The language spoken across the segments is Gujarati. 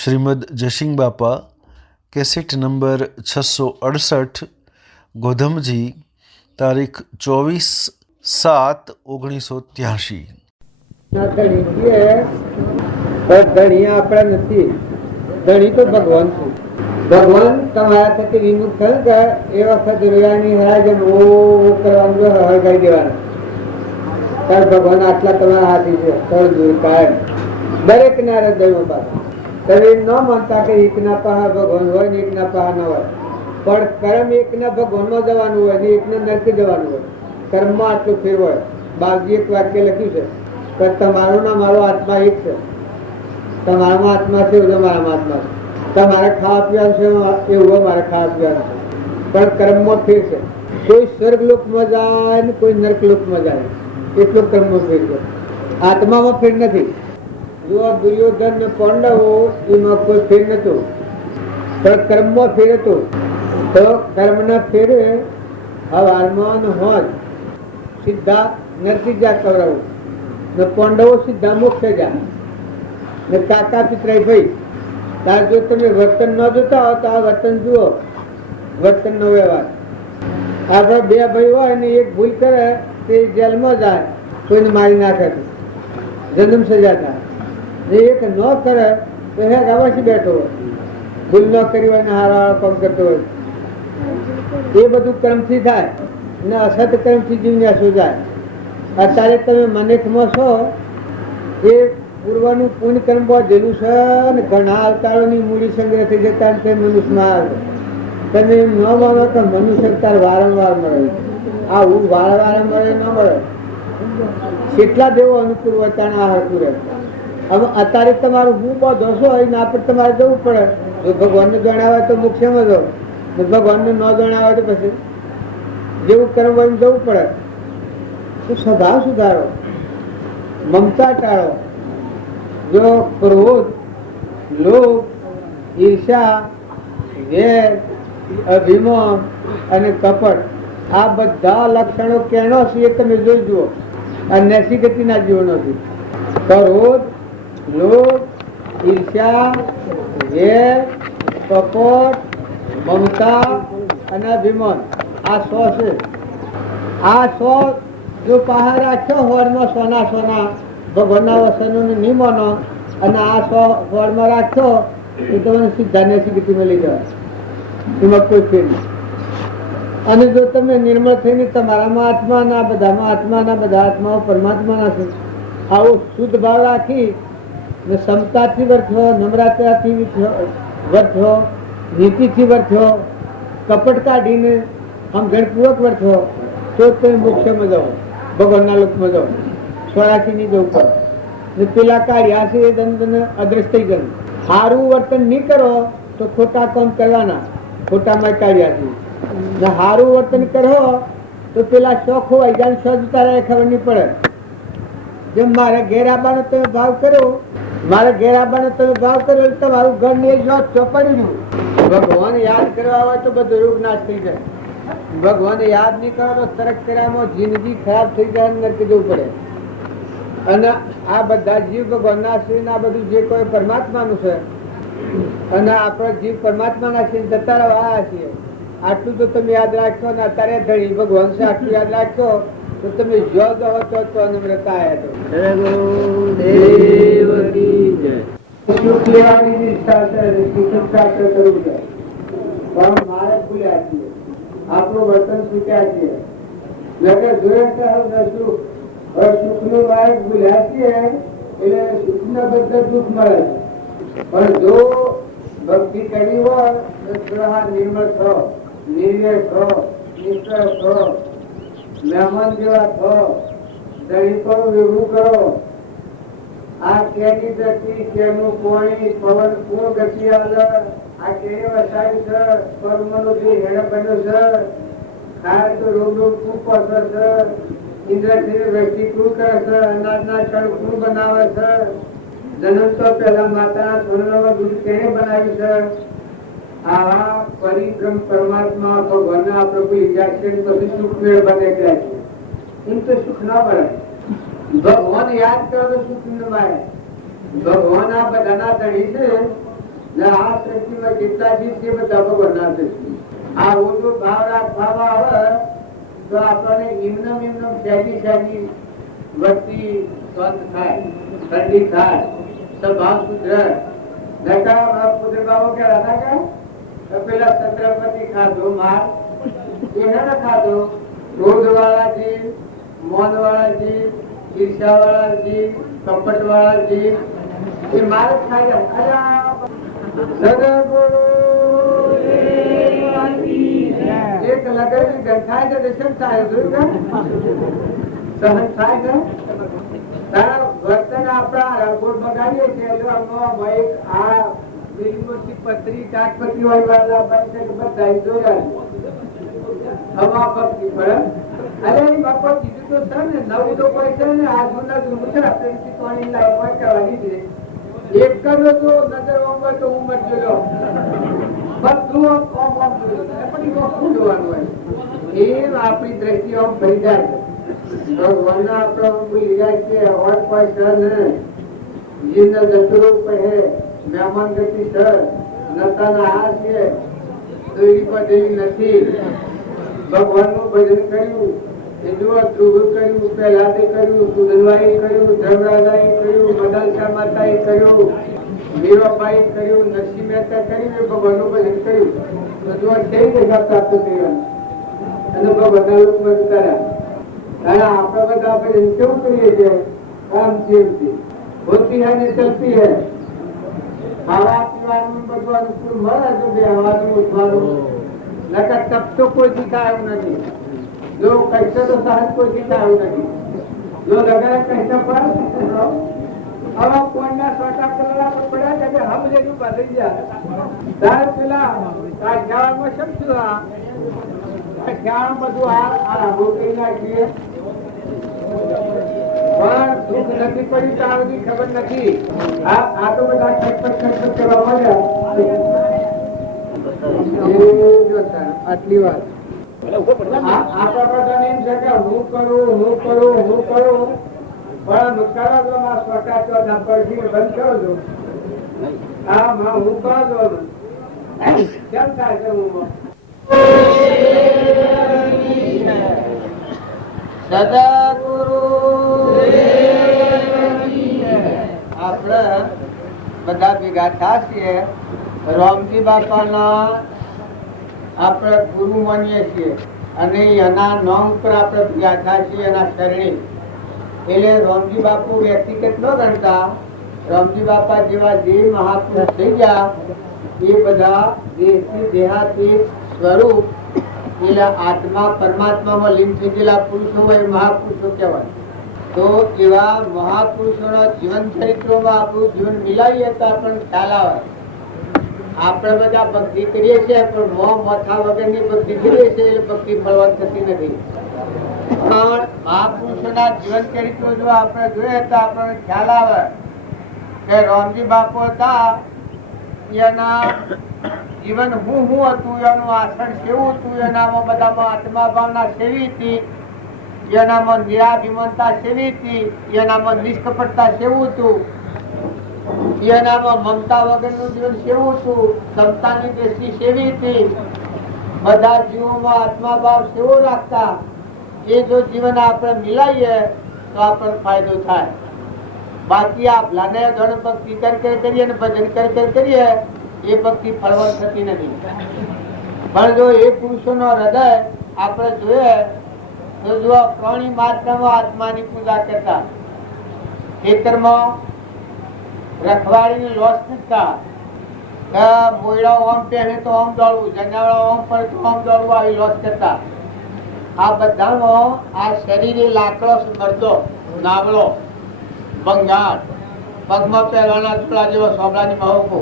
શ્રીમદ જયસિંહ બાપા, કેસેટ નંબર 668, ગોધમજી, તારીખ 24/7/1983। ધણી આપણા નથી, ધણી તો ભગવાન છે. ભગવાન તમારા થકી વિમુખ થયું કે એ વખત રોયાની હરાજ કરવાનું હળગાઈ દેવાનું. ત્યારે ભગવાન આટલા તમારા હાથી છે, તળ દૂર કાયમ દરેક ના હૃદયમાં પાછા. તમે એમ ન માનતા કે એકના પહા ભગવાન હોય ને એકના પહા ન હોય, પણ કર્મ એકના ભગવાનમાં જવાનું હોય ને એકને નરકે જવાનું હોય. કર્મમાં આટલું ફેર હોય. બાપજી એક વાક્ય લખ્યું છે કે તમારો ના મારો આત્મા એક છે. તમારામાં આત્મા છે એવું મારામાં આત્મા છે. તમારે ખાવા પીવાનું છે એવું મારે ખાવા પીવાનું છે, પણ કર્મમાં ફેર છે. કોઈ સ્વર્ગલોકમાં જાય ને કોઈ નર્કલોકમાં જાય, એટલો કર્મમાં ફેર છે. આત્મામાં ફેર નથી. જો દુર્યોધન ને પાંડવો એમાં કોઈ ફેર નતો, પણ કર્મમાં ફેર હતો. તો કર્મના ફેરે હવારમાં હોય સીધા નરકી જા કવરાવું ને પાંડવો સીધા મોક્ષે જા ને કાકા પિતરાઈ ભાઈ. તાર જો તમે વર્તન ન જોતા હો તો આ વર્તન જુઓ, વર્તન નો વ્યવહાર. આપડે બે ભાઈ હોય ને એક ભૂલ કરે તે જેલમાં જાય, કોઈને મારી નાખે, જન્મ સજા થાય. એક ન કરે તો હે અવશ્ય બેઠો હોય, ભૂલ ન કરી હોય ને હારા કામ કરતો હોય. એ બધું કર્મથી થાય ને અસત કર્મથી જીવન્યાસો જાય. અત્યારે તમે મનેકમાં છો એ પૂર્વનું પુણ્ય કર્મ જેનું છે ને ઘણા અવતારોની મૂડી સંગ્રહ થઈ જતા મનુષ્યમાં આવે. તમે એમ ન માનો તો મનુષ્ય અવતાર વારંવાર મળે. આ હું વારંવાર મળે ન મળે, કેટલા દેવો અનુકૂળ હોય ત્યાં આ હરકું રહે. હવે અત્યારે તમારું હું બહુ દોષો હોય ને આપણે તમારે જવું પડે. જો ભગવાનને જણાવે તો મુખ્યમાં જાઓ, ભગવાનને ન જણાવે તો પછી જેવું કર્મ હોય જવું પડે. તો સ્વભાવ સુધારો, મમતા ટાળો. જો ક્રોધ, લોભ, ઈર્ષા, વેર, અભિમાન અને કપટ આ બધા લક્ષણો કેનો છે એ તમે જોઈ જુઓ. આ નેસી ગતિના જીવનો છે. ક્રોધ, લોભ, ઈર્ષા, વેર, કપટ, મમતા અને અભિમાન આ 100 છે. આ 100 જો પહાડ રાખ્યો હોડમાં સોના સોના ભગવાનના વસનો નહીં માનો અને આ 100 હોડમાં રાખ્યો તો તમને સીધા નેસી ગતિમાં લઈ જવા, એમાં કોઈ ફેર નહીં. અને જો તમે નિર્મળ થઈને તમારામાં આત્માના બધામાં આત્માના બધા આત્માઓ પરમાત્માના છે આવો શુદ્ધ ભાવ રાખી ને ક્ષમતાથી વર્થો, નમ્રતાથી વર્થો, નીતિથી વર્થો, કપટ કાઢીને સમજણપૂર્વક વર્થો તો તમે મોક્ષમાં જાઓ, ભગવાનના લોકમાં જાઓ. 84 ની જવું પડે ને પેલા કાઢ્યા છે એ દંડ અદ્રશ્ય થઈ ગયું. સારું વર્તન નહીં કરો તો ખોટા કામ કરવાના, ખોટામાં કાઢ્યા છે. ને સારું વર્તન કરો તો પેલા શોખ હોય જ્યાં શોખ તારા ખબર નહીં પડે. જેમ મારે ઘેર આવવાનો તમે ભાવ કરો, મારે ઘેર આવવાનો તમે ભાવ કરો તમારું ઘર ને ચોપડી. ભગવાન યાદ કરવા હોય તો બધો રોગ નાશ થઈ જાય. ભગવાન યાદ નહીં કરો તો તરક કર્યામાં જિંદગી ખરાબ થઈ જાય, નરકે જવું પડે. અને આ બધા જીવ ભગવાનના છે ને આ બધું જે કોઈ પરમાત્માનું છે અને આપણો જીવ પરમાત્માના છે જતા રહ્યા છીએ. આટલું તો તમે યાદ રાખશો ને અત્યારે ધણી ભગવાન છે આટલું યાદ રાખશો તો તમે જો છો તો નમ્રતા સુખ લેવાની ઈચ્છા છે, સુખ પ્રાપ્ત કરવું છે પણ મારે ભૂલ્યા છીએ, આપણું વર્તન શીખ્યા છીએ. નકર જોયે સુખ સુખ નો માર્ગ ભૂલ્યા છીએ એટલે સુખ ના બધા દુઃખ મળે છે. પણ જો ભક્તિ કરવી હોય તો થોડા નિર્મળ થો, નિર્ણય થો, નિષ્ઠ થો, મહેમાન જેવા થો, દહીં પર વેગું કરો. આ કેની ગતિ, કેનું કોણી, પવન કોણ ગતિ આવે, આ કેની વસાયું છે, કર્મનો જે હેડ બન્યો છે, ખાય તો રોગ ખૂબ અસર છે, ઇન્દ્રથી વ્યક્તિ કું કરે છે, અનાજના ક્ષણ કું બનાવે છે, જન્મ તો પહેલા માતાના થોડામાં દૂધ કેને બનાવ્યું છે. આવા પરિક્રમ પરમાત્મા ભગવાનના પ્રભુ ઇન્જેક્શન પછી સુખ મેળ બને ગયા છે. એમ તો સુખ ના મળે. ભગવાન યાદ કરો તો સુખ ન મળે. ભગવાન આ બધાના ધણી છે ને આ સૃષ્ટિમાં જેટલા જીવ છે બધા ભગવાનના સૃષ્ટિ. આ ઓછો ભાવ રાખવામાં આવે તો આપણને ઇમનમ સહેજી સહેજી વસ્તી સ્વંત થાય, ઠંડી થાય, સ્વભાવ સુધરે. નકા પુત્ર બાબો કે હતા કે પેલા છત્રપતિ ખાધો માર એને ન ખાધો. ક્રોધ વાળા જીવ, મોન વાળા જીવ, ઈર્ષા વાળા જીવ, કપટ વાળા જીવ એ માર જ ખાય. એક લગાવી ગંઠાય છે દર્શન થાય જોયું કે સહન થાય છે. તારા વર્તન આપણા રગોટ બગાડીએ છીએ એટલે એક આ બિલમોટી પત્રી કાટપતિ હોય વાળા બનશે કે બધા જોયા હવા પક્ષી પડે. અરે બાપા કીધું તો સર ને નવું તો કોઈ છે ને આજુના ગુજરાત કોની લાઈફ કરવાની છે. એક કરો તો નજર ઓંગર તો હું મત જોયો બધું જોવાનું હોય એ આપણી દ્રષ્ટિ આમ ભરી જાય. ભગવાન આપડે ભૂલી જાય છે હોય કોઈ સર ને જીને દસરો કહે મહેમાન ગતિ સર નતાના આ છે દોરી પડેલી નથી. ભગવાન નું ભજન કર્યું, ધ્રુવ કર્યું, પ્રહલાદે કર્યું, સુધનવાએ કર્યું, ધર્મરાજાએ કર્યું, મદાલસા માતાએ કર્યું, મીરાબાઈ કર્યું, નરસિંહ મહેતા કર્યું, ભગવાન નું ભજન કર્યું. બધું થઈ જગા પ્રાપ્ત કર્યા અને ભગવાનના લોકમાં ઉતાર્યા. અને આપણે બધા ભજન કેવું કરીએ છીએ? કામ જેવથી હોતી હૈ ને ચલતી હૈ. ખાવા પીવાનું બધું અનુકૂળ મળે તો બેહવાનું ઉઠવાનું. નકર તપ તો કોઈ શીખાયું નથી. જો કહીશે તો સહજ કોઈ શીખાયું નથી. જો લગાડે કહીશે પણ હવે કોઈના સોટા કરેલા પર પડ્યા છે કે હમ જેનું બદલી ગયા. ત્યારે પેલા કાઠિયાવાડમાં સમજ્યું આ કાઠિયાવાડ બધું આ રોટી નાખીએ પણ દુઃખ નથી પડ્યું ત્યાં બધી ખબર નથી. આ તો બધા ખટપટ કરવા મળ્યા. આટલી વાત આપણા બધાને એમ છે કે હું કરું પણ કરો છો સ્વટા તો બંધ કરો છો. હા હું કરો છો કેમ થાય છે? હું સદગુરુ આપણે બધા ભેગા થઈએ રામજી બાપાના આપણે ગુરુ માનીએ છીએ અને એના નામ પર આપણે ભેગા છીએ એના શરણે. એટલે રામજી બાપુ વ્યક્તિગત ન ગણતા. રામજી બાપા જેવા જે મહાપુરુષ થઈ ગયા એ બધા દેશી દેહાતી સ્વરૂપ એટલે આત્મા પરમાત્મામાં લીન થઈ ગયેલા પુરુષો હોય મહાપુરુષો કહેવાય. તો એવા મહાપુરુષોના જીવન ચરિત્રોમાં આપણું જીવન મિલાવીએ તો આપણને ખ્યાલ આવે. આપણે બધા ભક્તિ કરીએ છીએ પણ મોથા વગરની ભક્તિ કરીએ છીએ એટલે ભક્તિ ફળવા થતી નથી. પણ મહાપુરુષોના જીવન ચરિત્રો જો આપણે જોઈએ તો આપણને ખ્યાલ આવે કે રામજી બાપુ હતા એના જીવન હું હતું, એનું આચરણ કેવું હતું, એનામાં બધામાં આત્મા ભાવના કેવી હતી, એનામાં નિરાભિમાનતા કેવી હતી, એનામાં નિષ્કપટતા કેવું હતું, એનામાં મમતા વગરનું જીવન કેવું હતું, ક્ષમતાની દ્રષ્ટિ કેવી હતી, બધા જીવોમાં આત્મા ભાવ કેવો રાખતા. એ જો જીવન આપણે મિલાઈએ તો આપણને ફાયદો થાય. બાકી આ ભલાને ગણ ભક્તિ કરીએ ને ભજન કરીએ એ ભક્તિ ફળવા થતી નથી. પણ જો એ પુરુષોનો હૃદય આપણે જોઈએ તો જો પ્રાણી માત્રમાં આત્માની પૂજા કરતા, ખેતરમાં રખવાડીને લોસ કરતા, મોયડા ઓમ પહેરે તો ઓમ દોડવું, જનાવડા ઓમ પડે તો ઓમ દોડવું, આવી લોસ કરતા. આ બધામાં આ શરીરે લાકડો મરદો, નાવડો, બંગાળ, પગમાં પહેરવાના ટુકડા જેવા સોબલાની મહોકો.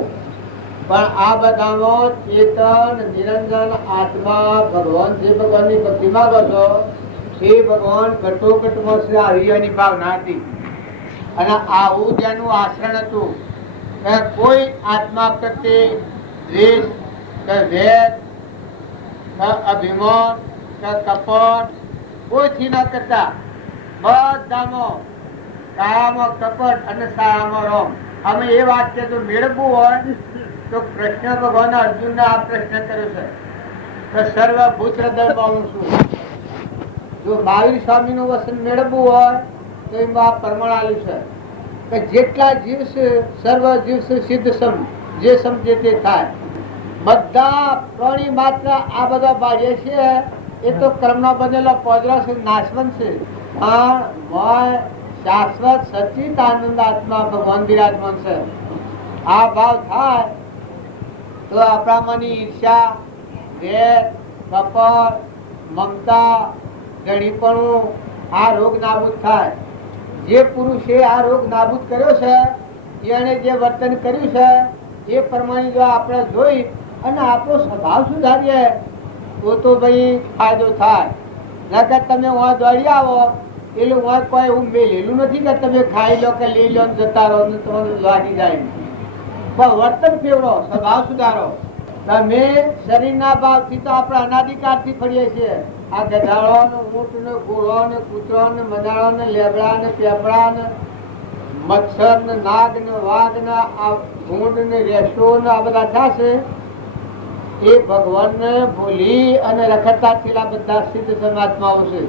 પણ આ બધામાં ચેતન નિરંજન આત્મા ભગવાન જે ભગવાનની ભક્તિ માંગો છો એ ભગવાન ઘટોઘટમાં છે હરિયાની ભાવના હતી. અને આવું જેનું આચરણ હતું કોઈ આત્મા પ્રત્યે દ્વેષ કે વેદ કે અભિમાન કે કપટ કોઈથી ન કરતા. બધામાં કાયામાં કપટ અને સાયામાં રોમ. અમે એ વાત કે તો મેળવવું હોય તો કૃષ્ણ ભગવાન અર્જુનને આ પ્રશ્ન કર્યો છે કે સર્વભૂત હૃદયમાં હું છું. જો મહાવીર સ્વામીનું વસન મેળવવું હોય તો એમાં આ પ્રમાણ આપ્યું છે કે જેટલા જીવ છે સર્વ જીવ છે સિદ્ધ સમ, જે સમજે તે થાય. બધા પ્રાણી માત્ર આ બધા બાહ્ય છે એ તો કર્મનો બનેલો પોદરો છે, નાશવંત છે. પણ મોય શાશ્વત સચિત આનંદ આત્મા ભગવાન બિરાજમાન છે. આ ભાવ થાય તો આપણામાંની ઈર્ષ્યા, વેર, કપટ, મમતા, ધણીપણું આ રોગ નાબૂદ થાય. જે પુરુષે આ રોગ નાબૂદ કર્યો છે એને જે વર્તન કર્યું છે એ પ્રમાણે જો આપણે જોઈ અને આપણો સ્વભાવ સુધારીએ તો ભાઈ ફાયદો થાય. નકર તમે વहाँ દોડી આવો એટલે વहाँ કોઈ એવું મેલેલું નથી કે તમે ખાઈ લો કે લઈ લો જતા રહો ને તમને લાગી જાય. પણ વર્તન ફેવડો, સ્વભાવ સુધારો. તમે શરીરના ભાવથી તો આપણે અનાધિકારથી ફરીએ છીએ. આ ગધાડો ને ઊંટ ને ઘોડો ને કૂતરો ને મદાળો ને લેબડા ને પેપડા ને મચ્છર ને નાગ ને વાઘ ને આ ભૂંડ ને રેસો ને આ બધા થશે એ ભગવાનને ભૂલી અને રખડતા થયેલા બધા સિદ્ધ સમાજમાં આવશે.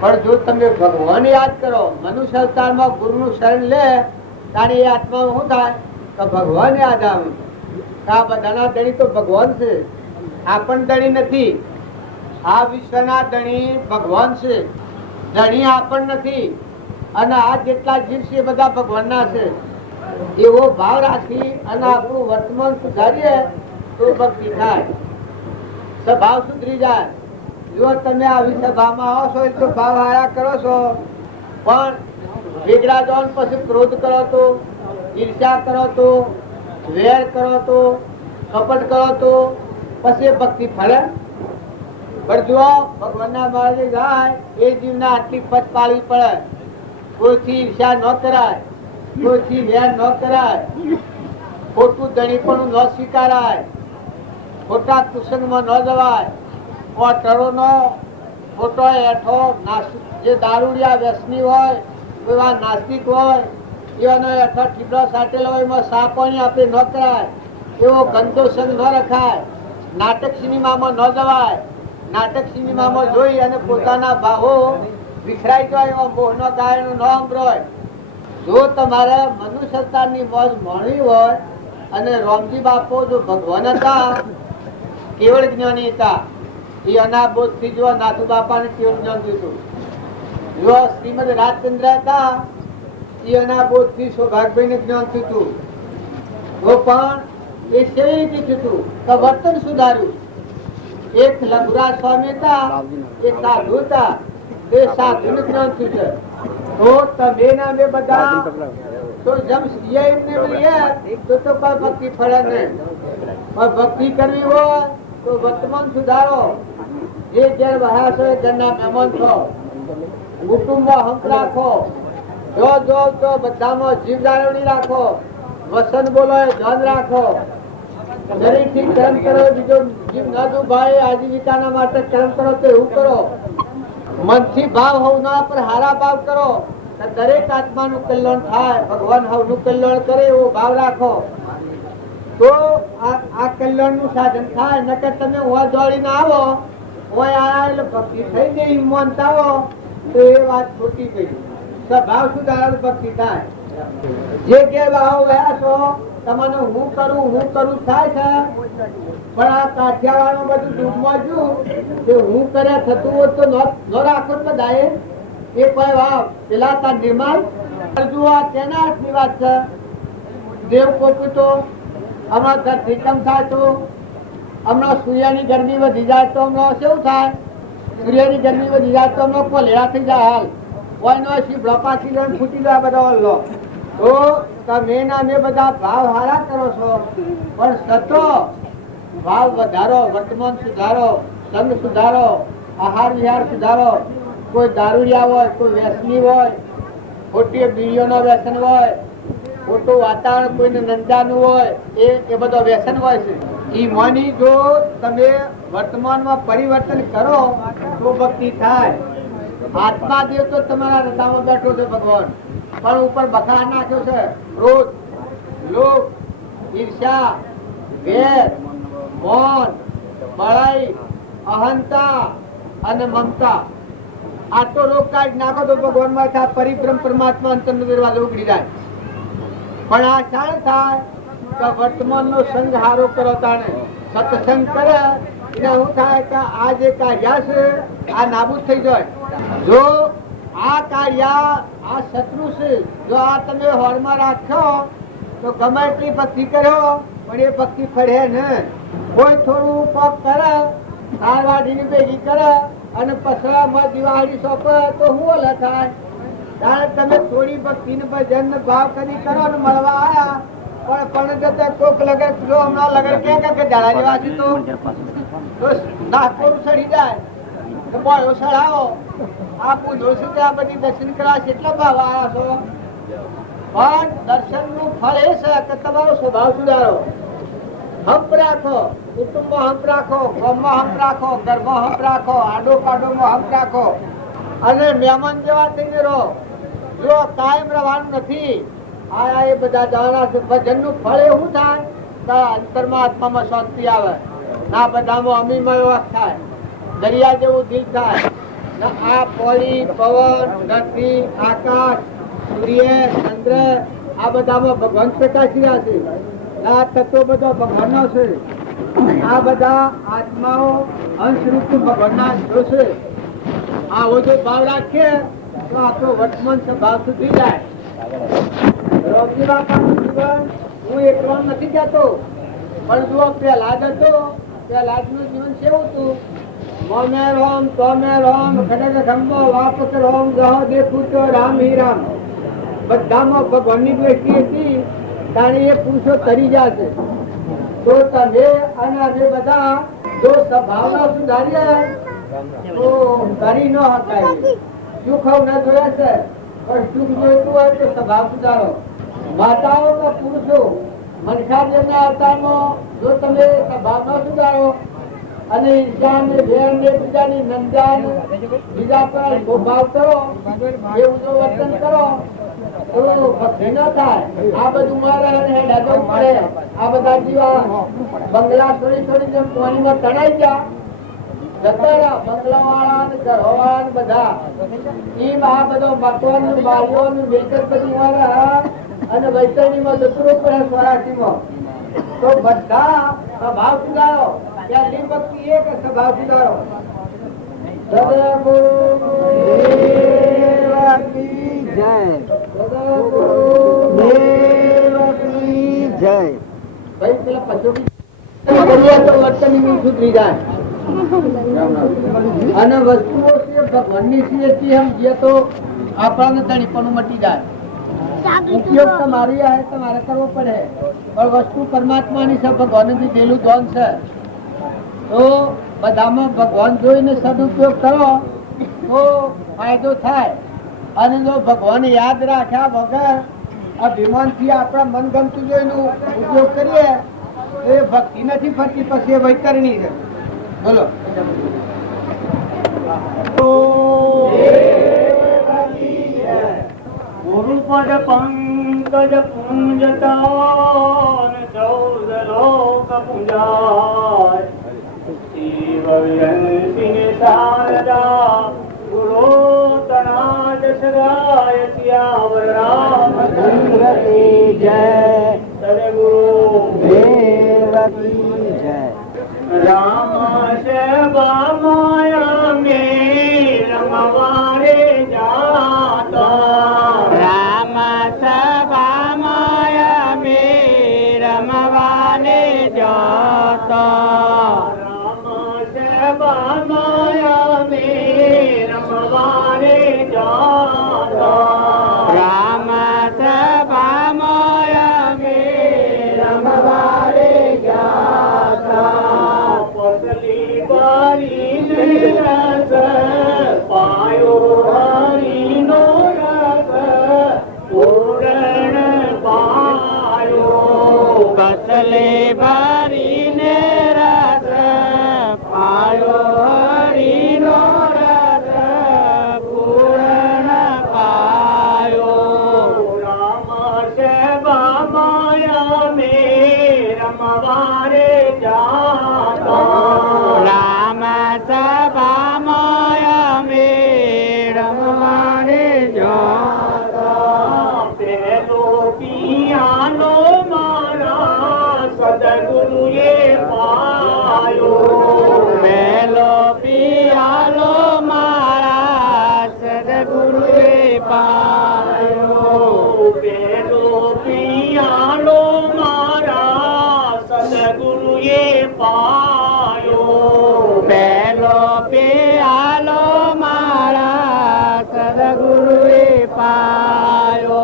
પણ જો તમે ભગવાન યાદ કરો, મનુષ્ય અવતારમાં ગુરુનું શરણ લે ત્યારે એ આત્મામાં શું થાય કે ભગવાન યાદ આવે. આ બધાના ધણી તો ભગવાન છે, આપણ ધણી નથી. આ વિશ્વના ધણી ભગવાન છે, ધણી આપણ નથી. અને આ જેટલા જીવ છે એ બધા ભગવાનના છે. એવો ભાવ રાખી અને આપણું વર્તમાન સુધારીએ તો ભક્તિ થાય, સ્વભાવ સુધરી જાય. જો તમે આવી સભામાં આવો છો તો ભાવ હારા કરો છો, પણ વેગડા જવાનું પછી ક્રોધ કરો તો, ઈર્ષ્યા કરો તો, વેર કરો તો, કપટ કરો તો પછી ભક્તિ ફળે. પણ જો ભગવાનના માર્ગે જાય એ જીવના આટલી પદ પાળવી પડે. કોઈથી ઈર્ષ્યા ન કરાય, કોઈથી વેર ન કરાય, ખોટું ધણીપણું ન સ્વીકારાય, ખોટા કુસંગમાં ન જવાય. ઓટરો નો ખોટો એઠો જે દારૂડિયા વ્યસની હોય, એવા નાસ્તિક હોય, એવાનો એઠો ઠીબડો સાટેલો હોય એમાં સા પાણી આપણે ન કરાય. એવો ગંદો સંગ ન રખાય. નાટક સિનેમામાં ન જવાય. નાટક સિનેમામાં જોઈ અને પોતાના ભાવો વિખરાઈ જાય એવા મોહનો ગાયનો ન અંબરોય. જો તમારે મનુષ્યતાની મોજ માણવી હોય અને રામજી બાપુ જો ભગવાન હતા, કેવળ જ્ઞાની હતા, એ અનાબોધ થી જો નાથુ બાપાને કેવળ જ્ઞાન દીધું. જો શ્રીમદ રાજચંદ્ર હતા એ અનાબોધ થી સૌભાગભાઈ ને જ્ઞાન થયું. તો પણ એ કેવી રીતે થયું કે વર્તન સુધાર્યું. એક લઘુરાજ સ્વામી હતા, એ સાધુ હતા, એ સાધુ ને જ્ઞાન થયું છે. તો તમે ના બે બધા તો જેમ એમને તો કોઈ ભક્તિ ફળે નહીં. પણ ભક્તિ કરવી હોય તો વર્તમાન સુધારો. જે ઘેર વહ્યા છો એ ઘરના મહેમાન છો. કુટુંબમાં હંક રાખો. જો જો તો બધામાં જીવ જાળવણી રાખો. વસન બોલો એ ધ્યાન રાખો. શરીરથી કર્મ કરો, બીજો જીવ ન દુભાય. આજીવિકાના માટે કર્મ કરો તો એવું કરો. મનથી ભાવ હોવના પર હારા ભાવ કરો. દરેક આત્માનું કલ્યાણ થાય. ભગવાન હવનું કલ્યાણ કરે એવો ભાવ રાખો તો આ કલ્યાણ નું સાધન થાય. નકર તમે ઓય દોડીને આવો, ઓય આયા એટલે ભક્તિ થઈ ગઈ માનતા હો તો એ વાત ખોટી ગઈ. સ્વભાવ સુધારણ ભક્તિ થાય. જે કે ભાવ વયા છો તમને હું કરું થાય છે. પણ આ કાઠિયાવાડનું બધું દૂધમાં જ્યું કે હું કર્યા થતું હોત તો ન રાખો બધાએ. એ કોઈ વાવ પેલા તાર નિર્માણ જુઓ. આ તેના હાથની વાત છે. દેવ કોપી તો હમણાં ઘરથી કમ થાય તો હમણાં સૂર્યની ગરમી વધી જાય તો હમણાં શું થાય? સૂર્યની ગરમી વધી જાય તો હમણાં કોલેરા થઈ જાય. હાલ કોઈનો શીભડો પાછી લો ફૂટી જાય બધા લો. તો તમે ના મેં બધા ભાવ હારા કરો છો, પણ સતો ભાવ વધારો, વર્તમાન સુધારો, સંગ સુધારો, આહાર વિહાર સુધારો. કોઈ દારૂડિયા હોય, કોઈ વ્યસની હોય, ખોટી બીડીઓનો વ્યસન હોય, ખોટું વાતાવરણ કોઈને નંદાનું હોય, એ બધો વ્યસન હોય છે. એ માની જો તમે વર્તમાનમાં પરિવર્તન કરો તો ભક્તિ થાય. આત્મા દેવ તો તમારા હૃદયમાં બેઠો છે ભગવાન, પણ ઉપર બખાર નાખ્યો છે. ક્રોધ, લોભ, ઈર્ષ્યા, વેર, મોન, બળાઈ, અહંતા અને મમતા. આ તો રોગ કાઢી નાખો તો ભગવાનમાં થાય, પરિબ્રહ્મ પરમાત્મા અંતર દરવાજો ઉગડી જાય. પણ આ શાણ થાય કે વર્તમાન નો સંગ હારો કરો, તાણે સત્સંગ કરે એટલે શું થાય કે આ જે કાર્યા છે આ નાબૂદ થઈ જાય. જો આ કાર્યા આ શત્રુ છે, જો આ તમે હોરમાં રાખશો તો ગમે એટલી ભક્તિ કર્યો પણ એ ભક્તિ ફળે ને. કોઈ થોડું પગ કરે, સારવાડીની ભેગી કરે અને પસરામાં દિવાળી સોંપે તો શું ઓલા થાય? કારણ તમે થોડી ભક્તિ ને ભજન ને ભાવ કરી કરો ને મળવા આયા, પણ જતા કોક લગન જો હમણાં લગન કે ઝાડા જેવા છે તો નાકોર સડી જાય તો બોયો સડાવો. આ પૂછો છે કે આ બધી દર્શન કરવા કેટલા ભાવ આવ્યા છો? પણ દર્શન નું ફળ એ છે કે તમારો સ્વભાવ સુધારો. હંપ રાખો, કુટુંબમાં હંપ રાખો, ગામમાં હંપ રાખો, ઘરમાં હંપ રાખો, આડો પાડોમાં હંપ રાખો અને મહેમાન જેવા થઈને રહો. જો કાયમ રહેવાનું નથી. આ એ બધા જવાના છે. ભજન નું ફળ એવું થાય કે અંતરમાં આત્મામાં શાંતિ આવે. ના બધામાં અમીમય વાત થાય, દરિયા જેવું દિલ થાય. આ પોળી, પવન, ધરતી, આકાશ, સૂર્ય, ચંદ્ર આ બધામાં ભગવાન પ્રકાશી રહ્યા છે. આ તત્વો બધા ભગવાનનો છે. આ બધા આત્માઓ અંશરૂપ ભગવાનના છે. આ ઓછો ભાવ રાખીએ તો આખો વર્તમાન સ્વભાવ સુધી જાય. રોગી બાપાનું જીવન હું એકલો નથી કહેતો, પણ જો પહેલા જ હતો, પહેલા નું જીવન કેવું હતું? મોમે રોમ તોમે રોમ ખડગ ખંભો વાપસ રોમ જહો દેખું તો રામ હી રામ. બધામાં ભગવાનની દ્રષ્ટિ હતી. તાણી એ પુરુષો તરી જશે. તો તમે અને અમે બધા જો સ્વભાવના સુધારીએ તો કરી ન હકાય. સુખ ન જોયા છે, પણ સુખ જોઈતું હોય તો સ્વભાવ સુધારો. માતાઓ કે પુરુષો મનખા જેમના અવતારમાં જો તમે સ્વભાવ ન સુધારો અને ઈર્ષ્યા ને વેર ને બીજાની નંદા બીજા પર ભાવ કરો, એવું જો વર્તન કરો તો ભક્તિ ન થાય. આ બધું મારે હેડાતો પડે. આ બધા જીવા બંગલા થોડી થોડી જેમ પાણીમાં તણાઈ ગયા જતા બંગલા વાળા ને ઘરો વાળા બધા એમ આ બધો મકાન બાળકો મિલકત બધી વાળા અને વૈતરણી માં જતું પડે સ્વરાશીમાં. તો બધા સ્વભાવ સુધારો. ત્યાં લીમ ભક્તિ એ કે સ્વભાવ સુધારો. સુધરી જાય અને વસ્તુઓ છે ભગવાનની છે તો આપણને તણી પણ મટી જાય. ઉપયોગ તમારી આવે તમારે કરવો પડે, પણ વસ્તુ પરમાત્માની છે, ભગવાનથી દેલું ધન છે. તો બધામાં ભગવાન જોઈને સદુપયોગ કરો તો ફાયદો થાય. અને જો ભગવાન યાદ રાખ્યા વગર અભિમાનથી આપણા મનગમતું જોઈને ઉપયોગ કરીએ એ ભક્તિ નથી ફરતી, પછી એ વૈતરણી છે. બોલો. ગુરુપદ પંકજ પૂંજતા ચૌદ લોક પૂજાય. શિવ વ્યંસિને શારદા ગુરો તનાજ સદાય સિયાવર રામચંદ્ર કી જય. સદગુરુ દેવ કી જય. રામ સેવા માયા મે રમવારે જાતા. રામ સભા માયા મે રમવાને જાતા. રામ સેવા માયા મે રમવાને જાતા. રામ સભા માયા મે રમવાને જાતા. પસલી બારી રસ પાયો હરીનો રસ પૂરણ પાયો. પસલે બારીને રસ પાયો હરીનો રસ પૂરણ પાયો. રામ સેવા માયા મે રમવા રમવારે જાતા રામ સભામાં અમે રમવારે જાતા પેલો પિયાનો મારા સદગુરુએ પાયો પેલો પિયાલો મારા સદગુરુએ પાયો પેલો પિયાલો મારા સદગુરુએ પાયો પેલો પિયાલો મારા સદગુરુએ પાયો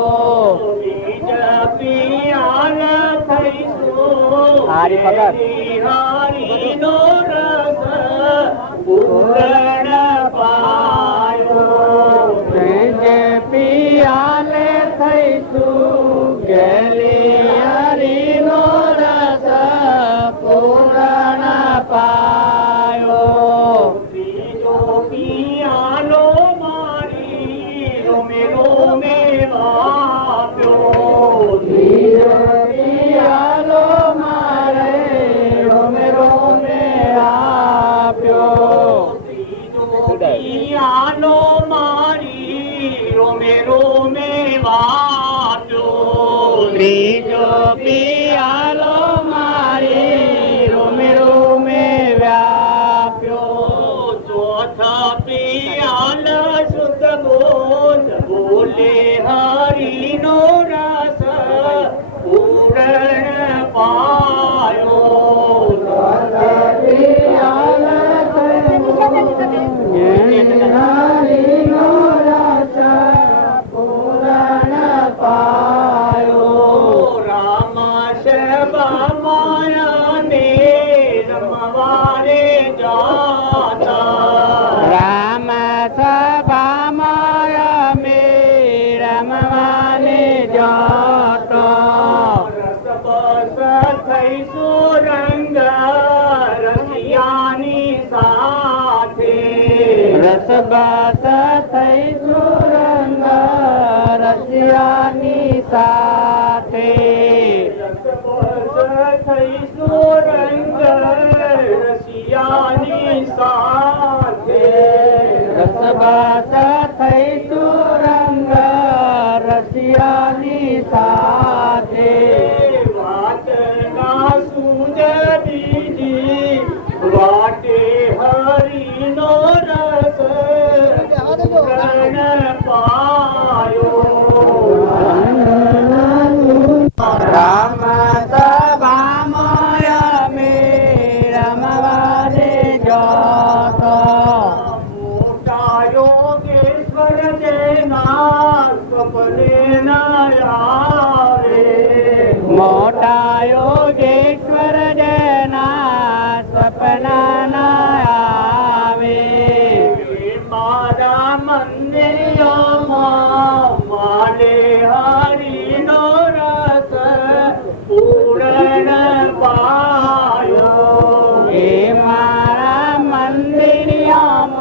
બીજા પિયાલ થઈશું હારી હરિનો રસ પૂર્ણ પાયો જે પિયાલે થઈશું ગેલી હરિનો રસ પૂર્ણ પાયો બીજો પિયાલો મારી રોમે રોમે વાપ્યો બીજો પિયાલો મારે રોમે રોમે આપ્યો ત્રીજો પિયાલો મારી રોમે રોમે વાપ્યો ત્રીજો પિયાલો મારી રોમે રોમે વ્યાપ્યો ચોથા પિયાલ શુદ્ધ બોલે હરિનો રસ પૂર્ણ પાયો ચોથા પિયાલ હરિનો રસ પૂર્ણ પાયો રામ શબા માયાને રમવારે જાતા રામ સભા માયા રમવાને જાતા રસ બસ થઈશું રંગ રસિયાની સાથે રસ બસ થઈશું રંગ રસિયાની સાથે રસ બસ થઈશું રંગ રસિયાની સાથે રસ બસ થઈશું રંગ રસિયાની સાથે વાત ના સૂજ બીજી વાટે હરિનો રસ પૂર્ણ પાયો રામ સભામાં અમે રમવારે જાતા મોટા યોગેશ્વર જેના સપને ન આવે મોટા યોગેશ્વર જેના સપના ન આવે મારા મંદિરમાં માલે હરિનો રસ પૂર્ણ પાયો એ મારા મંદિરમાં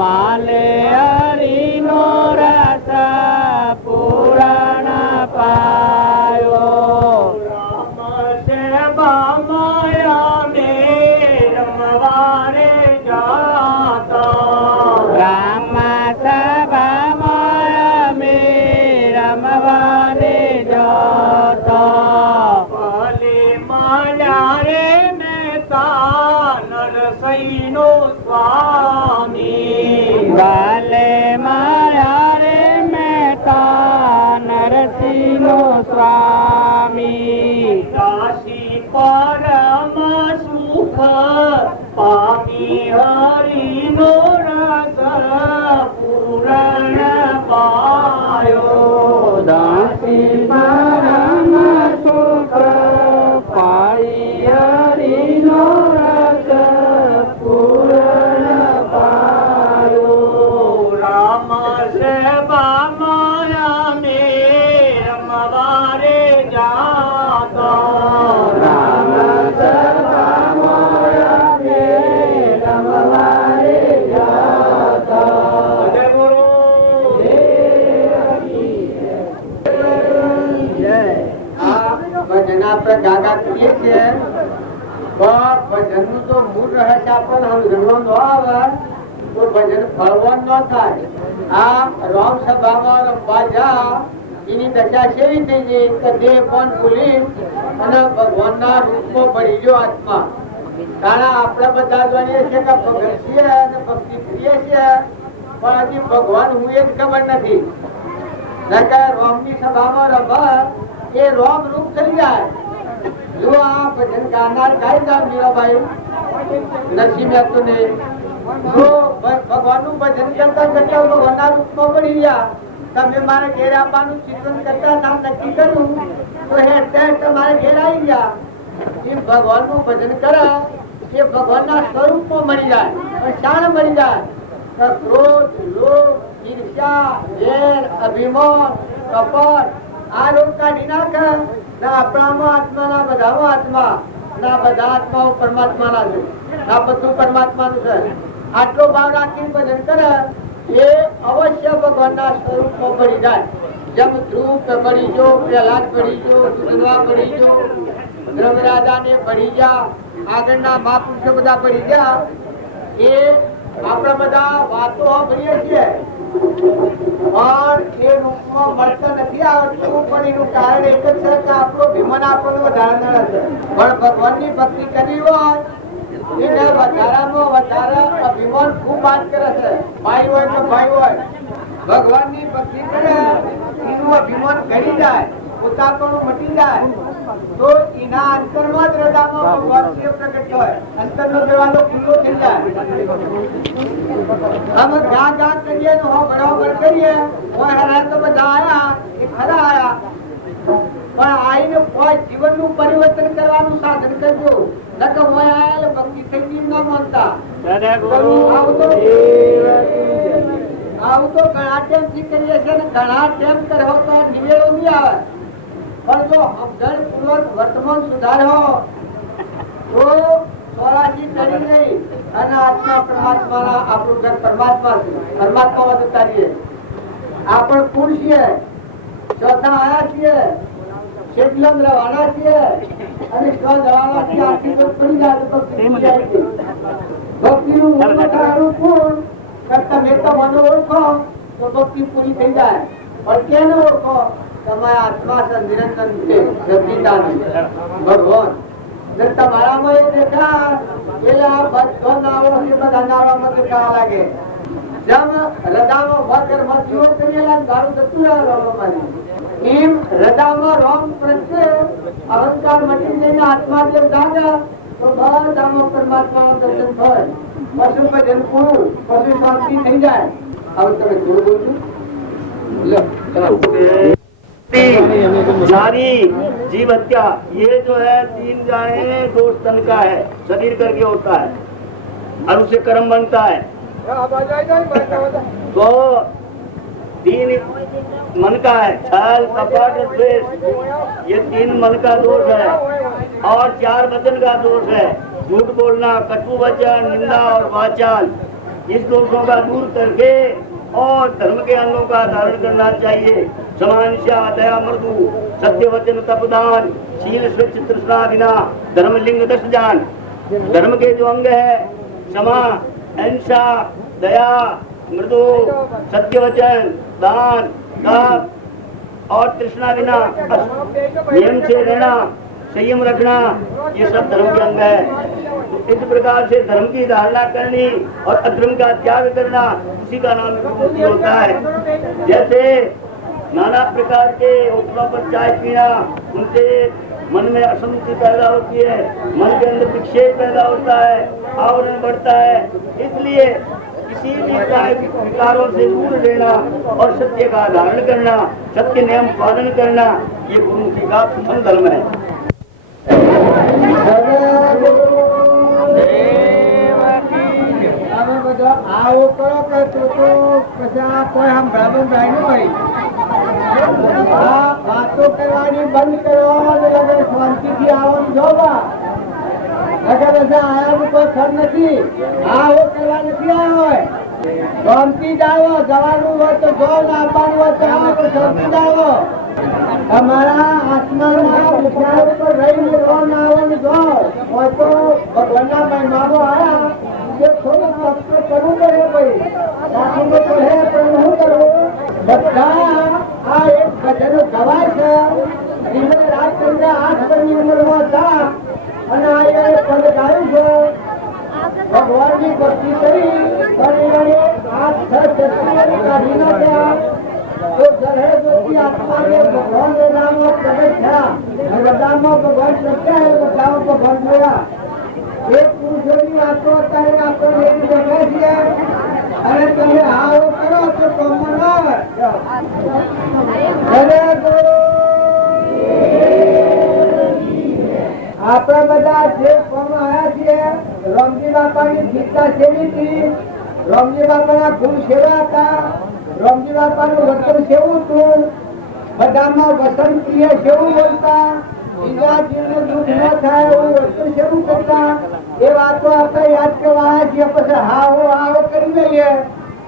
માલે હરિનો રસ પૂર્ણ પાયો રામ સેવા માયાને રમવારે જાતા રામ સભા માયા રમવારે જાતા ભલે માયા રે મહેતા નરસૈનો સ્વામી ભલે માયા રે મહેતા નરસિંહનો સ્વામી કાશી પરમ સુખ પામી હરિનો રસ પૂર્ણ પાયો દાસી પરમ સુખ પાઈ હરિનો રસ પૂર્ણ પાયો રામ સેવા માયા મે રમવારે જાતા રામ સેવા માયા ભજન નું તો મૂળ રહસ્ય આપણને સમજણમાં ન આવે તો ભજન ફળવાનું ન થાય. આ રામ સભામાં રમવા જા એની દશા કેવી થઈ ગઈ કે દેહ પણ ભૂલી અને ભગવાનના રૂપમાં પડી ગયો આત્મા. કારણ આપણે બધા જાણીએ છીએ કે ભગત છીએ અને ભક્તિ કરીએ છીએ પણ હજી ભગવાન હું એ જ ખબર નથી. રામની સભામાં રમવા એ રામ રૂપ થઈ જાય. જો આ ભજન ગાનાર ગાઈ જાવ મીરાભાઈ નરસિંહ મહેતો ને જો ભગવાન નું ભજન કરતા કરતા ભગવાનના રૂપમાં પડી ગયા. તમે મારે ઘેર આવવાનું ચિંતન કરતા નામ નક્કી કર્યું તો તમારે ઘેર આવી ગયા. એ ભગવાન નું ભજન કરે એ ભગવાનના સ્વરૂપમાં મળી જાય. શાણ મળી જાય. ક્રોધ, લોભ, ઈર્ષ્યા, વેર, અભિમાન, કપટ આ રોગ કાઢી નાખે. ના આપણામાં આત્મા ના બધામાં આત્મા ના બધા આત્માઓ પરમાત્માના છે. ના બધું પરમાત્માનું છે. આટલો ભાવ રાખીને ભજન કરે એ અવશ્ય ભગવાનના સ્વરૂપમાં પડી જાય. જેમ ધ્રુવ પડી ગયો, પ્રહલાદ પડી ગયો, દુર્ગા પડી ગયો, ધર્મરાજા ને પડી ગયા, આગળના મહાપુરુષો બધા પડી ગયા. એ આપણે બધા વાતો સાંભળીએ છીએ પણ એ રૂપમાં મળતા નથી આવતું. પણ એનું કારણ એક જ છે કે આપણો વિમન આપણને વધારે નડે છે. પણ ભગવાનની ભક્તિ કરવી હોય એને વધારામાં વધારે અભિમાન ખૂબ વાત કરે છે. ભાઈ હોય કે ભાઈ હોય ભગવાનની ભક્તિ કરે એનું અભિમાન ઘડી જાય, પોતાપણું મટી જાય તો એના અંતરમાં જ હૃદયમાં ભગવાન શિવ પ્રગટ હોય. અંતરનો દરવાજો ખુલ્લો થઈ જાય. અમે ગા ગા કરીએ ને હો બરાબર કરીએ તો બધા આયા એ ખરા આયા પણ આઈને કોઈ જીવનનું પરિવર્તન કરવાનું સાધન કરજો. નકર હોય આયા ભક્તિ થઈ ગઈ ના માનતા. આવું તો ઘણા ટાઈમ થી કરીએ છીએ ને ઘણા ટાઈમ કરો તો નિવેડો નહીં આવે. પણ જો સમજણ પૂર્વક વર્તમાન સુધારો તો 84 કરી નહીં અને આત્મા પરમાત્માના આપણું ઘર પરમાત્મા છે. પરમાત્મા જતા રહીએ. આપણે કુળ છીએ, ચોથા આયા છીએ, શેટલમ રવાના છીએ અને સ્વ જવાના છીએ. આખી તો પડી જાય તો ભક્તિનું ઉન્નતાનું કુળ તમે તો મને ઓળખો તો ભક્તિ પૂરી થઈ જાય. પણ કેને ઓળખો? તમારા આત્મા છે, નિરંજન છે, ભગવાન તમારામાં એ દેખા એટલે આ બધો નાવો એ બધા નાવામાં દેખાવા લાગે. જેમ હૃદયમાં વગર મતીઓ કરેલા ગાળું જતું રહે રોમમાં એમ હૃદયમાં રોમ પ્રત્યે અહંકાર મટી જઈને આત્મા જે જાગે તો બધામાં પરમાત્માનું દર્શન થાય. પશુ ભજન પૂરું, પશુ શાંતિ થઈ જાય. હવે તમે થોડું બોલજો. नारी जीव हत्या ये जो है 3 जाने दोष तन का है, शरीर करके होता है और उससे कर्म बनता है. तो 3 मन का है, छल, कपट, द्वेष, ये 3 मन का दोष है. और 4 वचन का दोष है, झूठ बोलना, कटु वचन, निंदा और वाचाल. इस दोषों का दूर करके और धर्म के अंगों का धारण करना चाहिए. समांशा, दया, मृदु, सत्य वचन, तपदान, शील, स्वच्छ, तृष्णा, विना, धर्म लिंग 10 जान. धर्म के जो अंग है क्षमा, अहिंसा, दया, मृदु, सत्य वचन, दान, तप और तृष्णा विना, नियम से रहना, संयम रखना, ये सब धर्म के अंग है. इस प्रकार से धर्म की धारणा करनी और अधर्म का त्याग करना, उसी का नाम विमुक्ति होता है. जैसे नाना प्रकार के होटलों पर चाय पीना, उनसे मन में असंतुष्टि पैदा होती है, मन के अंदर विक्षेप पैदा होता है, आवरण बढ़ता है. इसलिए किसी भी विकारों से दूर रहना और सत्य का धारण करना, सत्य नियम पालन करना, ये गुरुमुखी का प्रथम धर्म है. આવો કરો કે તો પછી કોઈ આમ બ્રાહ્મણ ભાઈ નું ભાઈ આ વાતો કરવાની બંધ કરો અને લગન શાંતિથી આવવાનું જોવા. અગર બધા આયાનું કોઈ ખર નથી. આવો કરવા નથી આવ્યો હોય. શાંતિ જ આવો. જવાનું હોય તો જો, આવવાનું હોય તો આવો, શાંતિ જ આવો. તમારા આત્માના વિચાર ઉપર રહીને રોન આવવાનું જો હોય તો ભગવાનના મહિમાનો આયા એ થોડું કષ્ટ કરવું પડે ભાઈ રાખવું તો પડે પણ શું કરવું બધા આ એક ભજન ગવાય છે દિવસ રાત કરીને 8 વર્ષની ઉંમરમાં હતા અને આ પદ ગાયું છે ભગવાનની ભક્તિ કરી અને આ 6 શક્તિઓને કાઢી નાખ્યા तो जरे जो की आत्मा के भगवान के नाम में प्रकट था वरदान में भगवान प्रकट है वरदान में भगवान होया एक पुरुषों आत्मा करे आपको लेके बैठे છીએ અને તમે આવો કરો તો કોમ ના આવે અરે તો આપણા બધા જે કોમ આયા છીએ રામજી બાપાની ગીતા સેવી હતી રામજી બાપાના ગુણ સેવા હતા રામજી બાપાનું વર્તન કેવું હતું બધામાં વસન પ્રિય કેવું બોલતા બીજા જીવને દુઃખ ન થાય એવું વર્તન કેવું કરતા એ વાતો આપણે યાદ કરવાના છીએ પછી હાવો કરી દઈએ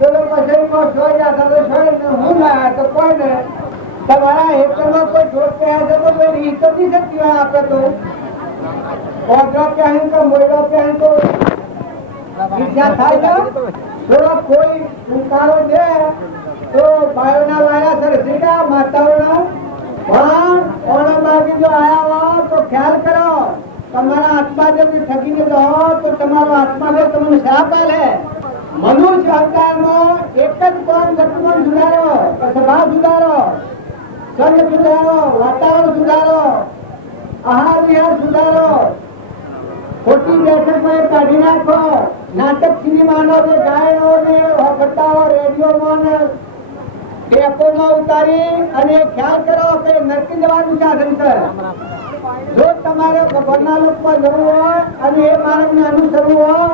તો પછી સોય જતા તો સોય હું લાયા તો કોઈ ને તમારા હેતરમાં કોઈ છોડ પહેર છે તો કોઈ રીત નથી શકતી હોય આપણે તો કોડો પહેન તો મોયડો પહેન તો ઈચ્છા થાય તો કોઈ ઉતારો દે तो बायोना वाला सरसीटा माताओना वहाँ ओना बागी जो आया हुआ तो ख्याल करो तुम्हारा आत्मा जब ठगी में जाओ तो तुम्हारा आत्मा में तुम श्राप है मनुष्य अवतार में एक ज काम घटना सुधारो सभा सुधारो संग सुधारो वातावरण सुधारो आहार विहार सुधारो खोटी बैठक में काढ़ी नाखो नाटक सिनेमा नो गायनो ने बताओ रेडियो में ટેપોમાં ઉતારી અને ખ્યાલ કરો કે નરકી જવાનું સાધન છે જો તમારે ભગવાનના લોકમાં જવું હોય અને એ માર્ગને અનુસરવું હોય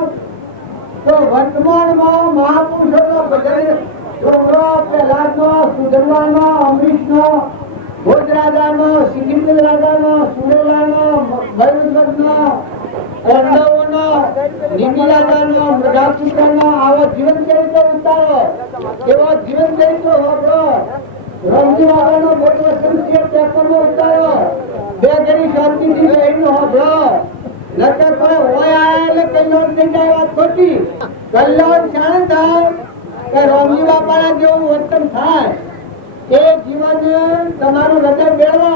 તો વર્તમાનમાં મહાપુરુષોનો ભજન છોકરો પ્રહલાદનો સુધરવાનો અમરીશનો ભોજરાજાનો સિંગિલ રાજાનો સુરેલાનો ભૈરવનો પાંડવોનો નિમિરાજાનો મૃગાસુરનો આવો જીવન ચરિત્ર ઉતારો એવો જીવન ચરિત્ર હોતો રામજી બાબાનો બોધ વસન છે ટેપોમાં ઉતારો બે ઘડી શાંતિથી રહીને હોતો નકર કોઈ હોય આયા એટલે કલ્યાણ થઈ જાય વાત ખોટી કલ્યાણ શાણ થાય કે રામજી બાપાના જેવું વર્તન થાય એ જીવન તમારું હૃદય મેળવો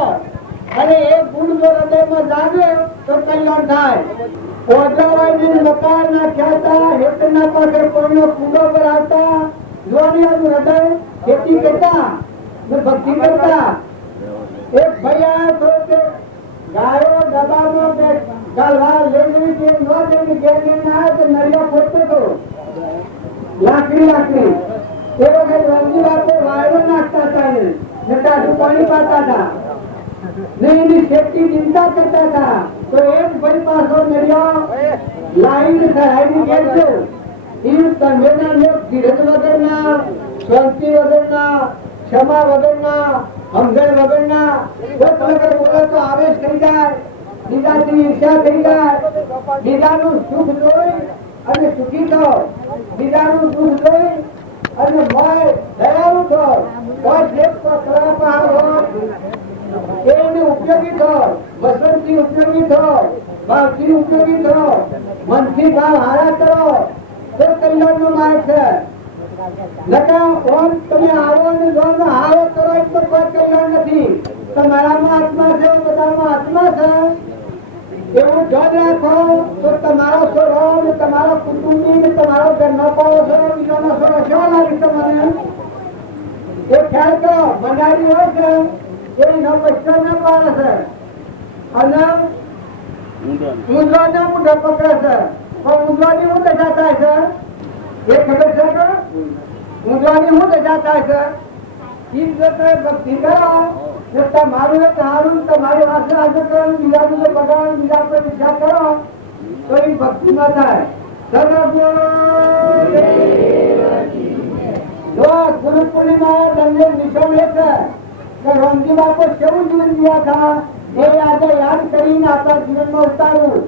અને એ ગુણ જો હૃદયમાં જાગે તો કલ્યાણ થાય ઓઢવાઈની મકાર ના ખ્યાતા હેતના પાસે કોઈનો કૂડો પર આવતા જોડિયાનું હૃદય ખેતી કરતા ને ભક્તિ કરતા એક ભાઈ આયા તો કે ગાયો દબામાં ગાલવા લેવી કે ન દેવી કે ના તો નરિયા ફોટતો તો લાકડી એ વખત રામજી બાપુ વાયરો નાખતા હતા ને ટાઢું પાણી પાતા હતા नहीं सेफ्टी चिंता करता था तो एक भाई पास और मेरिया लाइन सहायनी कहते इन संवेदना में धीरज वगरना शांति वगरना क्षमा वगरना हमदर्द वगरना बहुत वगैरह बोला तो आवेश થઈ જાય બીજાથી ઈર્ષ્યા થઈ જાય બીજાનું સુખ જોઈ અને સુખી થો બીજાનું સુખ જોઈ અને મોય દયાળુ થો કોઈ જેપ કરવા પાડો એને ઉપયોગી થો વસંતથી ઉપયોગી થો ભાવથી ઉપયોગી થો મનથી ભાવ હારા કરો તો કલ્યાણનો માર્ગ છે નકા ઓમ તમે આવો ને જો હારો કરો તો કોઈ કલ્યાણ નથી તમારામાં આત્મા છે બધામાં આત્મા છે એવું જોડ રાખો તો તમારો છોરો ને તમારો કુટુંબી ને તમારો ઘરનો પાડો છો બીજાનો છોરો કેવો લાગે તમને એ ખ્યાલ કરો બંધારી હોય છે એનો પૈસા ના પાડે છે અને ઊંધવાને ઊંધો પકડે છે પણ ઊંધવાની શું દશા થાય છે એ ખબર છે કે ઊંધવાની શું દશા થાય છે ઈ રીતે ભક્તિ કરો ને તમારું એક હારું તમારી વાસના હાજર કરો બીજાનું જે બગાડ બીજા પર વિચાર કરો તો એ ભક્તિમાં થાય જો ગુરુ પૂર્ણિમા તમને નિશાન લે છે કે રામજી બાપુ કેવું જીવન જીવ્યા હતા એ આજે યાદ કરીને આપણા જીવનમાં ઉતારવું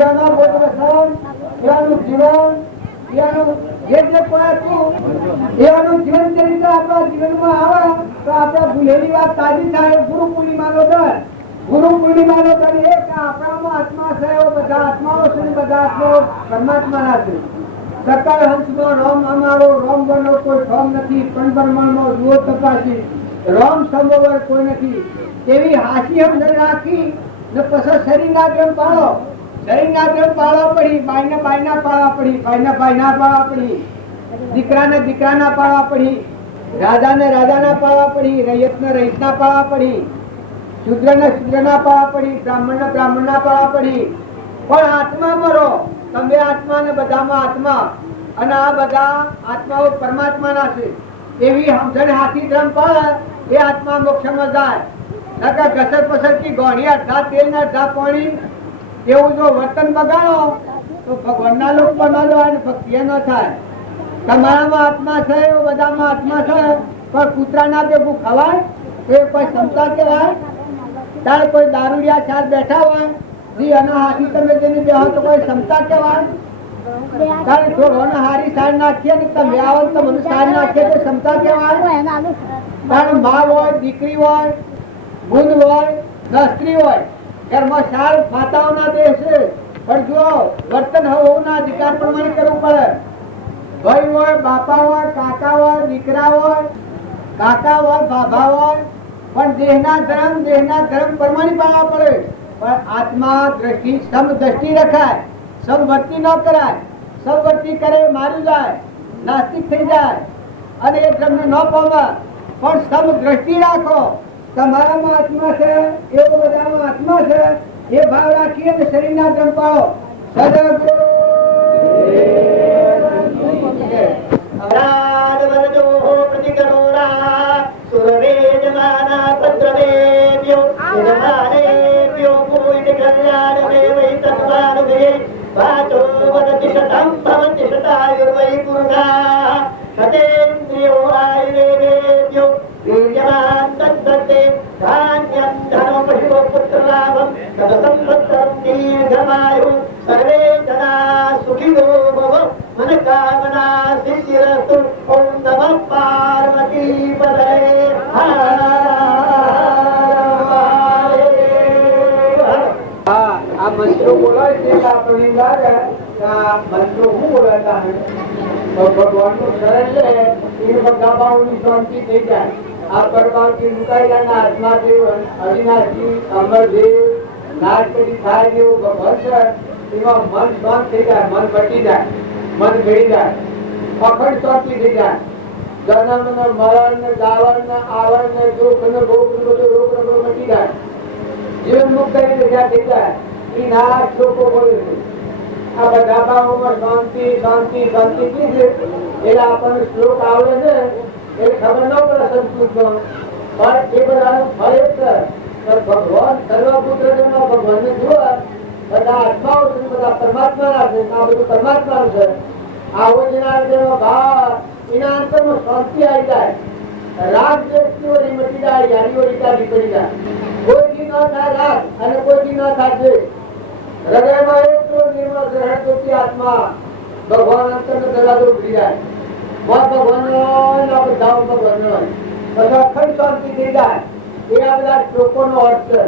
એનો બોધ વસન એનું જીવન એનું એટલે કોઈ એવાનું જીવન ચરિત્ર આપણા જીવનમાં આવે તો આપણે ભૂલેલી વાત તાજી થાય. ગુરુ પૂર્ણિમાનો દર, ગુરુ પૂર્ણિમાનો દર એ કે આપણામાં આત્મા છે, એવો બધા આત્માઓ છે ને બધા આત્માઓ પરમાત્માના છે. સકળ હંસનો રોમ અમારો, રોમ બનો કોઈ ઠોમ નથી, પણ બ્રહ્માંડનો જુઓ તપાસી, રોમ સમોવર કોઈ નથી. એવી હાસી સમજણ રાખી ને પછી શરીરના જેમ પાડો, શરીરના જેમ પાડવા પડી, બાયના પાડવા પડી, બાયના પાડવા પડી, દીકરાને દીકરાના પાડવા પડી, રાજાને રાજાના પાડવા પડી, રૈયતને રૈયતના પાડવા પડી, શુદ્રને શુદ્રના પાડવા પડી, બ્રાહ્મણને બ્રાહ્મણના પાડવા પડી. પણ આત્મામાં રહો તમે, આત્મા ને બધામાં આત્મા, અને આ બધા આત્માઓ પરમાત્માના છે. એવી સમજણ હાથી ધર્મ પાડે એ આત્મા મોક્ષમાં જાય. નકર ઘસર પસર કી ગોળી, અડધા તેલ ને અડધા પાણી એવું જો વર્તન બગાડો તો ભગવાનના લોક બનાવો અને ભક્તિ ન થાય. તમારામાં આત્મા છે, એવું બધામાં આત્મા છે, પણ કૂતરાના ભેગું ખવાય તો એ કોઈ ક્ષમતા કહેવાય? તારે કોઈ દારૂડિયા ચાર બેઠા હોય જી અને હાથી તમે જેને બેહો તો કોઈ ક્ષમતા કહેવાય? તારે થોડોને હારી સાર નાખીએ ને તમે આવો તો મને સાર નાખીએ તો ક્ષમતા કહેવાય? તારે મા હોય, દીકરી હોય, બુંદ હોય, સ્ત્રી હોય, ઘરમાં સાર માતાઓના દેહ છે, પણ જો વર્તન હોવાના અધિકાર પ્રમાણે કરવું પડે. ભાઈ હોય, બાપા હોય, કાકા હોય, દીકરા હોય, કાકા હોય, બાબા હોય, પણ દેહના ધર્મ પ્રમાણે પાડવા પડે. પણ આત્મા દ્રષ્ટિ સમદ્રષ્ટિ રખાય, સમવર્તી ન કરાય. સમવર્તી કરે મારી જાય, નાસ્તિક થઈ જાય અને એ ધર્મને ન પામે. પણ સમદ્રષ્ટિ રાખો, તમારામાં આત્મા છે, એવો બધામાં આત્મા છે, એ ભાવ રાખી અને શરીરના ધર્મ પાળો. સદગુરુ સર્વે જના સુખીનો ભવ મનોકામના સિદ્ધિરસ્તુ. ઓમ નમઃ પાર્વતી પતયે. આ મંત્રો બોલાય છે કે આપણને લાગે કે આ મંત્રો શું બોલાતા હશે તો ભગવાનનું શરણ લે એ બધા ભાવની શાંતિ થઈ જાય. આ પરમાર્થી મુકાયેલાના હાથમાંથી અવિનાશી અમરદેવ નાગપતિ થાય જેવું ભગવાન છે, એમાં મન શાંત થઈ જાય, મન બચી જાય, મન ગળી જાય, અખંડ શાંતિ થઈ જાય. જન્મ ને મરણ ને ગાવણ ને આવરણ ને દુઃખ ને ભોગ ને બધું રોગ રગો મચી જાય, જીવન મુક્ત થઈ જાય. એ નારાજ લોકો બોલે છે આ બધા ભાવોમાં શાંતિ શાંતિ શાંતિ કીધે એટલે આપણને શ્લોક આવડે છે એ ખબર ન પડે સંસ્કૃતમાં, પણ એ બધાનું ફળ એક છે. ભગવાન સર્વપુત્ર ભગવાન ને જુઓ, બધા આત્માઓ છે, બધા પરમાત્માના છે, આ બધું પરમાત્માનું છે. આવો જેના અંદરનો ભાવ, એના અંતરમાં શાંતિ આવી જાય, રાગ દ્વેષની ઓળી મટી જાય, યારી ઓળી કાઢી પડી જાય. કોઈથી ન થાય રાગ અને કોઈથી ન થાય દ્વેષ. હૃદયમાં એટલો નિર્મળ ગ્રહણ કરતી આત્મા ભગવાન અંતરનો દરવાજો ઉભરી જાય. ભગવાન બધા ભગવાન પછી અખંડ શાંતિ થઈ જાય. એ આ બધા શ્લોકોનો અર્થ છે.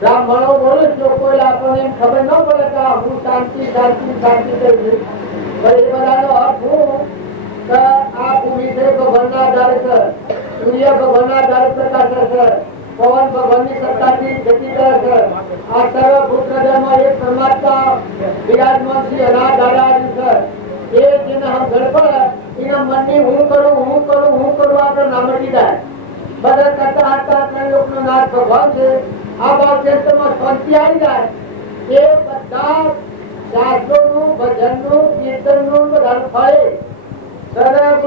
બ્રાહ્મણો બોલે શ્લોકો એટલે આપણને એમ ખબર ન પડે કે હું શાંતિ શાંતિ શાંતિ કરી. એ બધાનો અર્થ હું કે આ ભૂમિ છે ભગવાનના આધારે છે, સૂર્ય ભગવાનના આધારે પ્રકાશ છે, પવન ભગવાનની સત્તાથી ગતિ કરે છે. આ સર્વભૂત હૃદયમાં એક પરમાત્મા વિરાજમાન છે, અનાદ આધાર છે. એ જેના હમ ઘર પર એના મનની હું કરું આપણે ના મટી જાય. બધા કરતા હાથતા ત્રણ લોકનો નાથ ભગવાન છે. આ ભાવ ચેતનમાં શાંતિ આવી જાય. એ બધા શાસ્ત્રોનું, ભજનનું, કીર્તનનું બધાનું ફળે સર્વ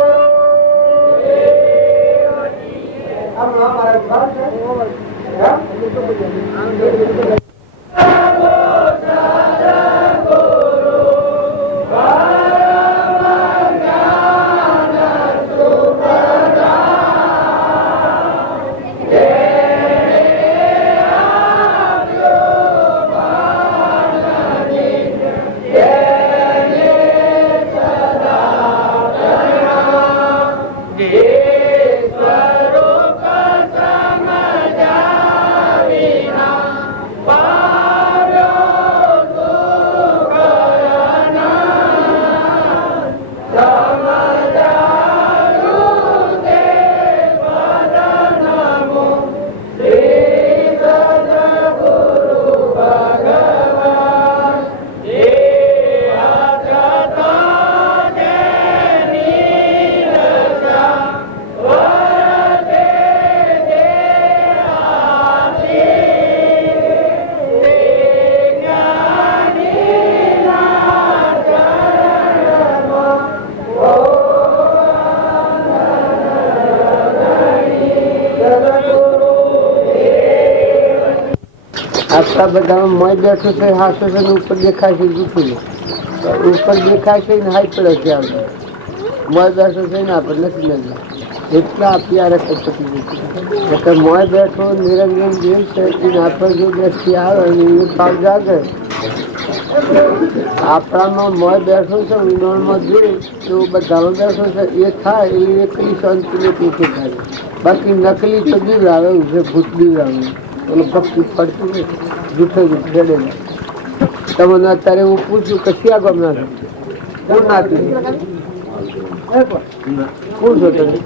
આ બધામાં મોય બેઠું છે, હાસો છે ને ઉપર દેખાય છે જૂઠું છે. ઉપર દેખાય છે ને હાઈ પડે છે આપણે મોય બેઠું છે ને આપણે નથી લાગ્યા એટલા પ્યારે પતિ મોય બેઠો નિરંજન દેવ છે એને આપણે જો દ્રષ્ટિ આવે ને એ ભાવ જાગે. આપણામાં મોય બેઠો છે ઊંડાણમાં જોઈ તો બધામાં બેઠો છે એ થાય એ એકલી શાંતિ નથી થાય. બાકી નકલી તો બીવડાવે છે, ભૂત બીવડાવે અને ભક્તિ પડતું નથી, જૂઠે જૂઠ છેડે. તમને અત્યારે હું પૂછું કે ક્યાં ગમના છે કોણ નાતી કોણ છો તમે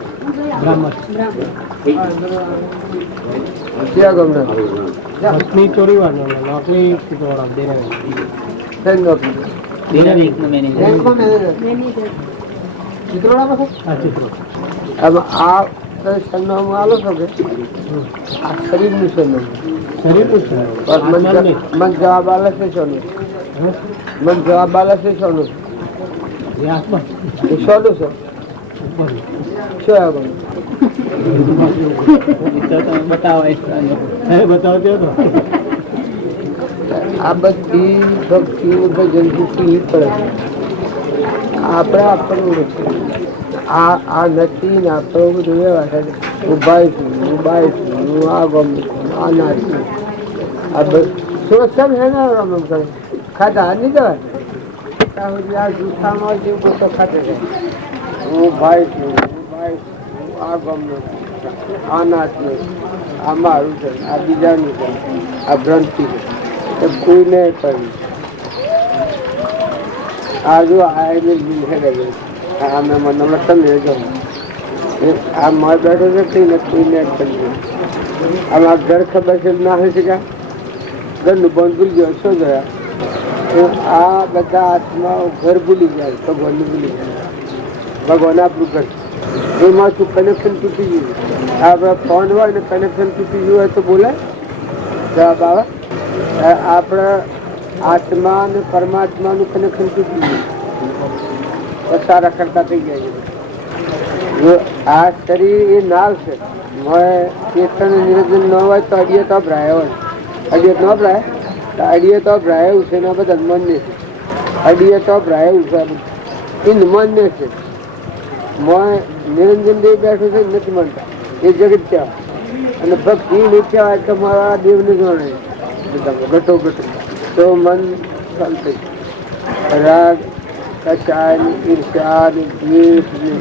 ક્યાં ગમના ચોરી આ સરનામું આલો છો કે આ શરીરનું સરનામું મન જવાબ આલે છે સોનું મન જવાબ આલે છે સોનું એ સોનું છે શું આગળ આ બધી ભક્તિ ભજન પડે છે આપણે આપણું નથી આ નથી ને આપણો બધું એવા છે હું ભાઈ છું હું બાઈ છું હું આ ગમ આ ના છું આ બધું સબ હે ને રમ કરે ખાતા નહીં જવાય આ જૂઠામાં જેવું બધું ખાતે જાય હું ભાઈ છું હું બાઈ છું હું આ ગમ આ નાચ નથી આ મારું છે આ બીજાનું છે આ ભ્રાંતિ છે એ કોઈને કરી આ જો આને અમે મને તમે જો આ માર બેઠો છે કઈ ને કોઈને કરી આમાં ઘર ખબર છે ના હોય છે કે ઘરનું બંધ ભૂલી ગયો શું જોયા આ બધા આત્માઓ ઘર ભૂલી જાય ભગવાનનું ભૂલી જાય ભગવાન આપણું ઘર એમાં શું કનેક્શન તૂટી ગયું આપણા ફોન હોય ને કનેક્શન તૂટી ગયું હોય તો બોલે જવાબ આવે આપણા આત્મા અને પરમાત્માનું કનેક્શન તૂટી ગયું સારા કરતા થઈ ગયા છે. આ શરીર એ નાવ છે ચેતન નિરંજન ન હોય તો અડીએ તો ભરાય હોય અડીએ ન ભરાય તો અડીએ તો ભરાય એવું છે ને બધા મનને છે અડીએ તો ભરાય એવું છે એ મનને છે નિરંજન દેવ બેઠું છે નથી માનતા એ જગત કહેવાય અને ભક્તિ નહીં કહેવાય તો મારા દેવને જાણે ઘટો ઘટો તો મન શાંત રાગ કચાય ઈર્ષા ને દ્વેષ ને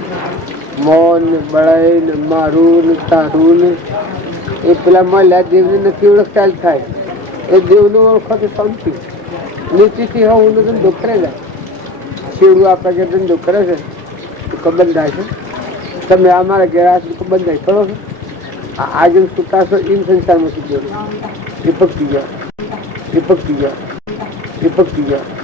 મૌન ને બળાઈ ને મારું ને તારું ને એ પેલા મળ્યા દેવને નથી ઓળખતા જ થાય એ દેવનું ઓળખો તો શાંતિ નીચેથી હું ધંધો કરે જાય શિવડું આપણા ઘેર ધંધો કરે છે તો બંધાય છે તમે અમારા ઘેર આ બંધાય કરો છો આજે સુતા છો એમ સંસારમાં સુધો એ પકડી ગયા એ પકડી ગયા એ પકડી ગયા